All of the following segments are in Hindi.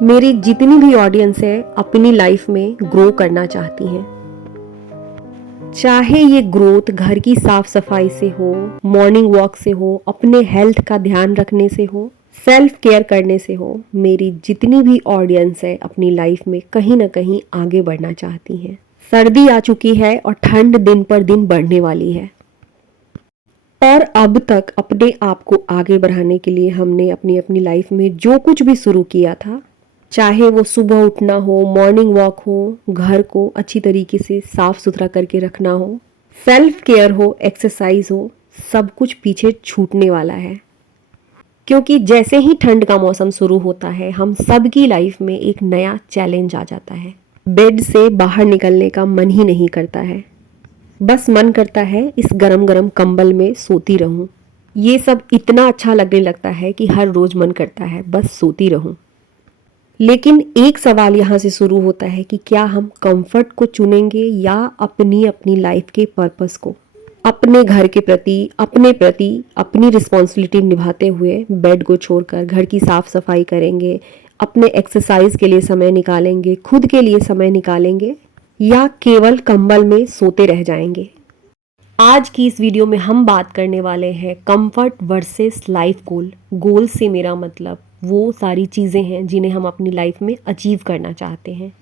मेरी जितनी भी ऑडियंस है अपनी लाइफ में ग्रो करना चाहती हैं, चाहे ये ग्रोथ घर की साफ सफाई से हो, मॉर्निंग वॉक से हो, अपने हेल्थ का ध्यान रखने से हो, सेल्फ केयर करने से हो। मेरी जितनी भी ऑडियंस है अपनी लाइफ में कहीं ना कहीं आगे बढ़ना चाहती हैं। सर्दी आ चुकी है और ठंड दिन पर दिन बढ़ने वाली है, और अब तक अपने आप को आगे बढ़ाने के लिए हमने अपनी अपनी लाइफ में जो कुछ भी शुरू किया था, चाहे वो सुबह उठना हो, मॉर्निंग वॉक हो, घर को अच्छी तरीके से साफ सुथरा करके रखना हो, सेल्फ केयर हो, एक्सरसाइज हो, सब कुछ पीछे छूटने वाला है। क्योंकि जैसे ही ठंड का मौसम शुरू होता है, हम सबकी लाइफ में एक नया चैलेंज आ जाता है। बेड से बाहर निकलने का मन ही नहीं करता है, बस मन करता है इस गरम गरम कंबल में सोती रहूं। ये सब इतना अच्छा लगने लगता है कि हर रोज मन करता है बस सोती रहूं। लेकिन एक सवाल यहाँ से शुरू होता है कि क्या हम कंफर्ट को चुनेंगे या अपनी अपनी लाइफ के पर्पस को। अपने घर के प्रति, अपनी रिस्पॉन्सिबिलिटी निभाते हुए बेड को छोड़कर घर की साफ सफाई करेंगे, अपने एक्सरसाइज के लिए समय निकालेंगे, खुद के लिए समय निकालेंगे, या केवल कंबल में सोते रह जाएंगे। आज की इस वीडियो में हम बात करने वाले हैं कंफर्ट वर्सेस लाइफ गोल। गोल से मेरा मतलब वो सारी चीज़ें हैं जिन्हें हम अपनी लाइफ में अचीव करना चाहते हैं।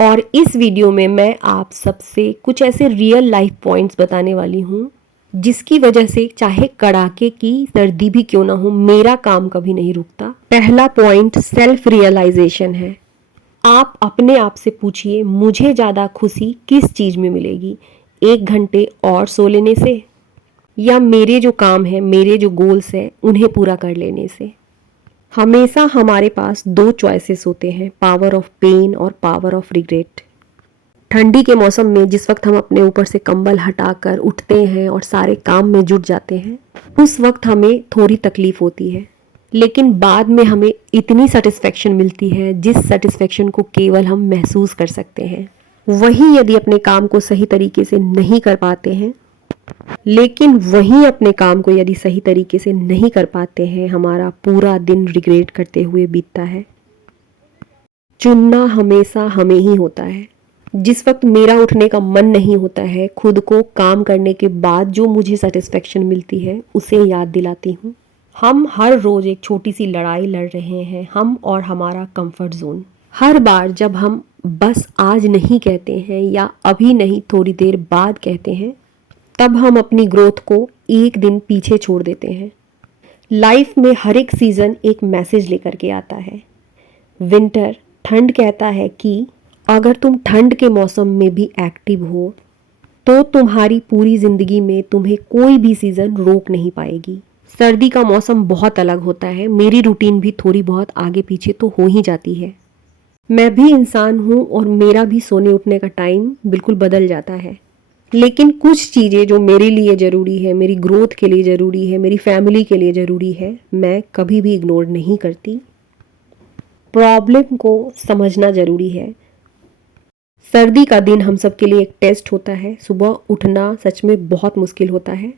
और इस वीडियो में मैं आप सबसे कुछ ऐसे रियल लाइफ पॉइंट्स बताने वाली हूँ जिसकी वजह से चाहे कड़ाके की सर्दी भी क्यों ना हो, मेरा काम कभी नहीं रुकता। पहला पॉइंट सेल्फ रियलाइजेशन है। आप अपने आप से पूछिए, मुझे ज़्यादा खुशी किस चीज़ में मिलेगी, 1 घंटे और सो लेने से, या मेरे जो काम है, मेरे जो गोल्स हैं उन्हें पूरा कर लेने से। हमेशा हमारे पास 2 चॉइसेस होते हैं, पावर ऑफ पेन और पावर ऑफ रिग्रेट। ठंडी के मौसम में जिस वक्त हम अपने ऊपर से कंबल हटाकर उठते हैं और सारे काम में जुट जाते हैं, उस वक्त हमें थोड़ी तकलीफ होती है, लेकिन बाद में हमें इतनी सेटिस्फेक्शन मिलती है जिस सेटिस्फेक्शन को केवल हम महसूस कर सकते हैं। वहीं यदि अपने काम को सही तरीके से नहीं कर पाते हैं, लेकिन वहीं अपने काम को यदि सही तरीके से नहीं कर पाते हैं, हमारा पूरा दिन रिग्रेट करते हुए बीतता है। चुनना हमेशा हमें ही होता है। जिस वक्त मेरा उठने का मन नहीं होता है, खुद को काम करने के बाद जो मुझे सेटिस्फेक्शन मिलती है उसे याद दिलाती हूँ। हम हर रोज एक छोटी सी लड़ाई लड़ रहे हैं, हम और हमारा कंफर्ट जोन। हर बार जब हम बस आज नहीं कहते हैं या अभी नहीं थोड़ी देर बाद कहते हैं, तब हम अपनी ग्रोथ को एक दिन पीछे छोड़ देते हैं। लाइफ में हर एक सीज़न एक मैसेज लेकर के आता है। विंटर, ठंड कहता है कि अगर तुम ठंड के मौसम में भी एक्टिव हो तो तुम्हारी पूरी ज़िंदगी में तुम्हें कोई भी सीज़न रोक नहीं पाएगी। सर्दी का मौसम बहुत अलग होता है, मेरी रूटीन भी थोड़ी बहुत आगे पीछे तो हो ही जाती है। मैं भी इंसान हूँ और मेरा भी सोने उठने का टाइम बिल्कुल बदल जाता है, लेकिन कुछ चीज़ें जो मेरे लिए ज़रूरी है, मेरी ग्रोथ के लिए ज़रूरी है, मेरी फैमिली के लिए ज़रूरी है, मैं कभी भी इग्नोर नहीं करती। प्रॉब्लम को समझना ज़रूरी है। सर्दी का दिन हम सब के लिए एक टेस्ट होता है। सुबह उठना सच में बहुत मुश्किल होता है,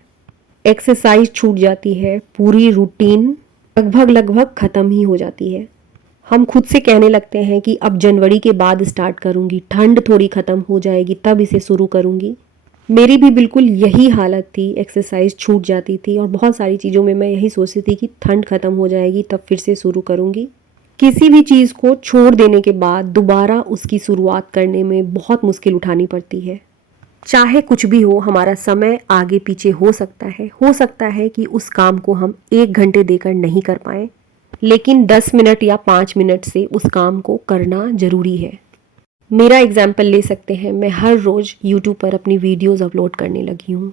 एक्सरसाइज छूट जाती है, पूरी रूटीन लगभग ख़त्म ही हो जाती है। हम खुद से कहने लगते हैं कि अब जनवरी के बाद स्टार्ट करूँगी, ठंड थोड़ी ख़त्म हो जाएगी तब इसे शुरू करूँगी। मेरी भी बिल्कुल यही हालत थी, एक्सरसाइज छूट जाती थी और बहुत सारी चीज़ों में मैं यही सोचती थी कि ठंड ख़त्म हो जाएगी तब फिर से शुरू करूँगी। किसी भी चीज़ को छोड़ देने के बाद दोबारा उसकी शुरुआत करने में बहुत मुश्किल उठानी पड़ती है। चाहे कुछ भी हो, हमारा समय आगे पीछे हो सकता है कि उस काम को हम 1 घंटे देकर नहीं कर पाएँ, लेकिन 10 मिनट या 5 मिनट से उस काम को करना ज़रूरी है। मेरा एग्जाम्पल ले सकते हैं, मैं हर रोज़ यूट्यूब पर अपनी वीडियोज़ अपलोड करने लगी हूँ।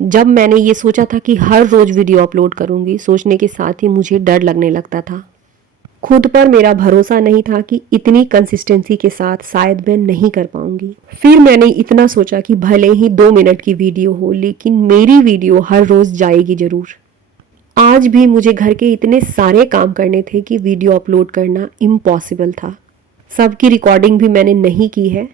जब मैंने ये सोचा था कि हर रोज़ वीडियो अपलोड करूँगी, सोचने के साथ ही मुझे डर लगने लगता था। खुद पर मेरा भरोसा नहीं था कि इतनी कंसिस्टेंसी के साथ शायद मैं नहीं कर पाऊँगी। फिर मैंने इतना सोचा कि भले ही 2 मिनट की वीडियो हो, लेकिन मेरी वीडियो हर रोज़ जाएगी ज़रूर। आज भी मुझे घर के इतने सारे काम करने थे कि वीडियो अपलोड करना इम्पॉसिबल था। सबकी रिकॉर्डिंग भी मैंने नहीं की है,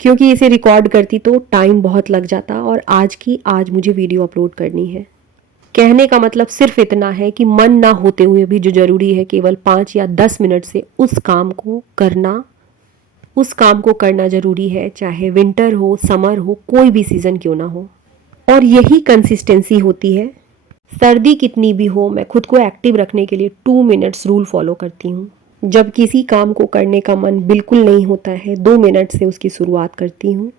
क्योंकि इसे रिकॉर्ड करती तो टाइम बहुत लग जाता, और आज की आज मुझे वीडियो अपलोड करनी है। कहने का मतलब सिर्फ इतना है कि मन ना होते हुए भी जो जरूरी है केवल 5 या 10 मिनट से उस काम को करना जरूरी है, चाहे विंटर हो, समर हो, कोई भी सीजन क्यों ना हो। और यही कंसिस्टेंसी होती है। सर्दी कितनी भी हो, मैं खुद को एक्टिव रखने के लिए 2 मिनट्स रूल फॉलो करती हूँ। जब किसी काम को करने का मन बिल्कुल नहीं होता है, 2 मिनट से उसकी शुरुआत करती हूँ।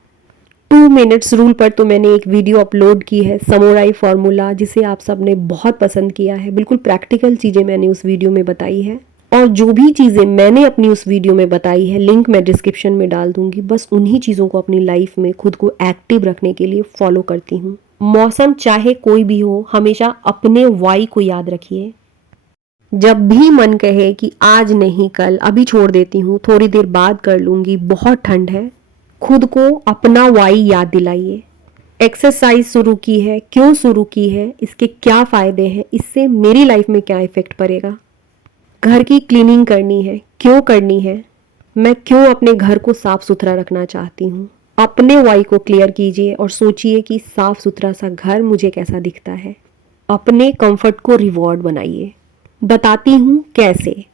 2 मिनट्स रूल पर तो मैंने एक वीडियो अपलोड की है, समोराई फॉर्मूला, जिसे आप सबने बहुत पसंद किया है। बिल्कुल प्रैक्टिकल चीज़ें मैंने उस वीडियो में बताई है, और जो भी चीज़ें मैंने अपनी उस वीडियो में बताई है लिंक मैं डिस्क्रिप्शन में डाल दूंगी। बस उन्हीं चीज़ों को अपनी लाइफ में खुद को एक्टिव रखने के लिए फॉलो करती हूँ। मौसम चाहे कोई भी हो, हमेशा अपने वाई को याद रखिए। जब भी मन कहे कि आज नहीं कल, अभी छोड़ देती हूँ, थोड़ी देर बाद कर लूंगी, बहुत ठंड है, खुद को अपना वाई याद दिलाइए। एक्सरसाइज शुरू की है, क्यों शुरू की है, इसके क्या फ़ायदे हैं, इससे मेरी लाइफ में क्या इफ़ेक्ट पड़ेगा। घर की क्लीनिंग करनी है, क्यों करनी है, मैं क्यों अपने घर को साफ सुथरा रखना चाहती हूँ। अपने वाई को क्लियर कीजिए और सोचिए कि साफ सुथरा सा घर मुझे कैसा दिखता है। अपने कंफर्ट को रिवॉर्ड बनाइए। बताती हूँ कैसे।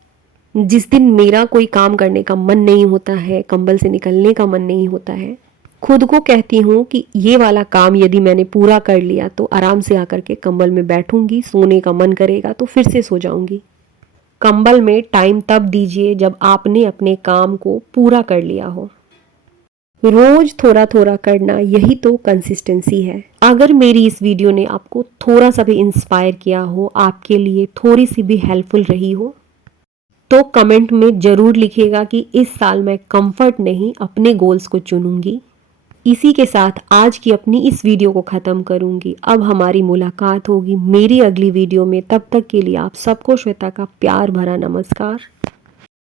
जिस दिन मेरा कोई काम करने का मन नहीं होता है, कंबल से निकलने का मन नहीं होता है, खुद को कहती हूँ कि ये वाला काम यदि मैंने पूरा कर लिया तो आराम से आकर के कंबल में बैठूंगी, सोने का मन करेगा तो फिर से सो जाऊंगी। कंबल में टाइम तब दीजिए जब आपने अपने काम को पूरा कर लिया हो। रोज थोड़ा थोड़ा करना, यही तो कंसिस्टेंसी है। अगर मेरी इस वीडियो ने आपको थोड़ा सा भी इंस्पायर किया हो, आपके लिए थोड़ी सी भी हेल्पफुल रही हो, तो कमेंट में ज़रूर लिखिएगा कि इस साल मैं कंफर्ट नहीं अपने गोल्स को चुनूंगी। इसी के साथ आज की अपनी इस वीडियो को ख़त्म करूंगी। अब हमारी मुलाकात होगी मेरी अगली वीडियो में। तब तक के लिए आप सबको श्वेता का प्यार भरा नमस्कार।